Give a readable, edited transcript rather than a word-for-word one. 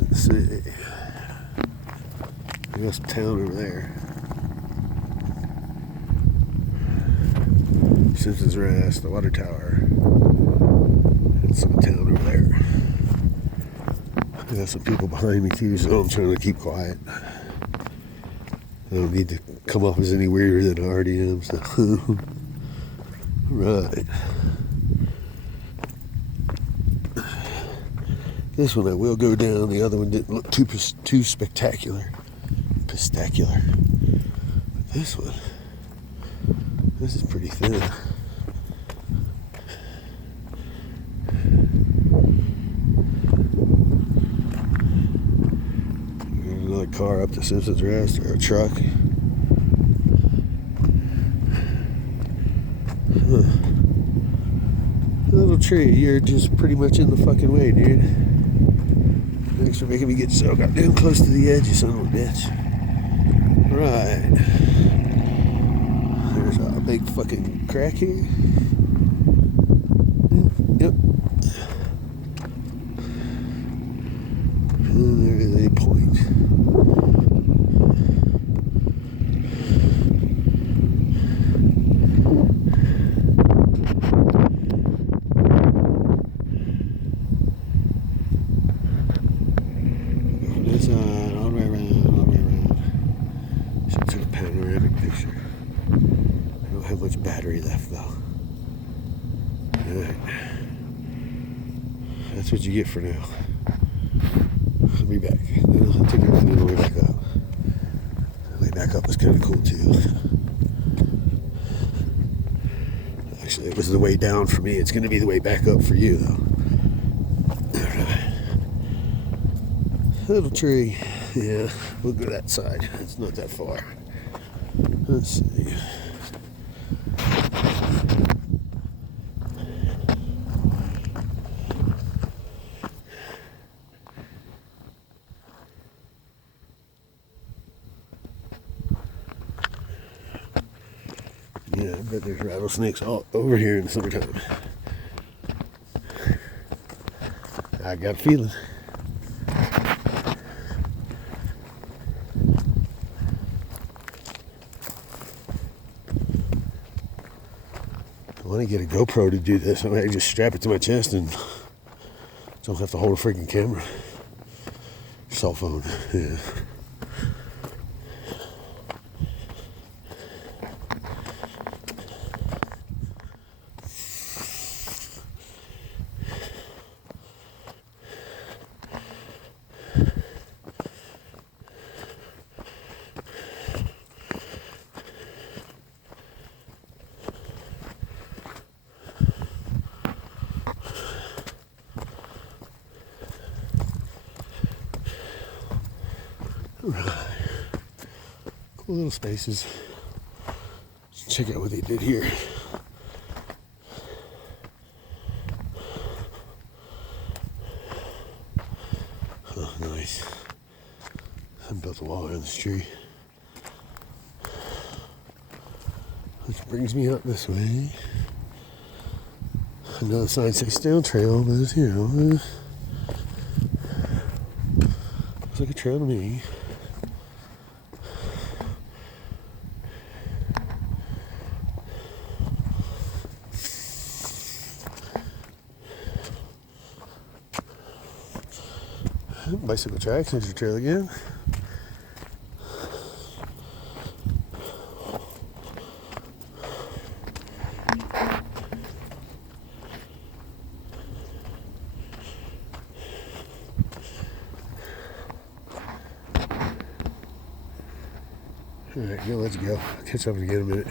Let's see. There's a town over there. Simpsons Rest, the water tower. And some town over there. I got some people behind me too, so I'm trying to keep quiet. I don't need to come off as any weirder than I already am. So. Right. This one I will go down. The other one didn't look too spectacular. Pistacular. But this one, this is pretty thin. There's another car up the Simpsons Rest, or a truck. Little tree, you're just pretty much in the fucking way, dude. Thanks for making me get so goddamn close to the edge, you son of a bitch. Right. There's a big fucking crack here. Yep. And there is a point. All the way around. Some sort of panoramic picture. I don't have much battery left though. Alright. That's what you get for now. I'll be back. I'll take everything all the way back up. The way back up was kind of cool too. Actually, it was the way down for me. It's going to be the way back up for you though. Little tree. Yeah, we'll go that side. It's not that far. Let's see. Yeah, I bet there's rattlesnakes all over here in the summertime. I got a feeling. I want to get a GoPro to do this. I might just strap it to my chest and don't have to hold a freaking camera. Cell phone, yeah. Right. Cool little spaces. Let's check out what they did here. Oh, nice. Someone built a wall around this tree. Which brings me up this way. Another sign says stay trail, but it's, you know, looks like a trail to me. Bicycle tracks, there's your trail again. Alright, let's go. Catch up again in a minute.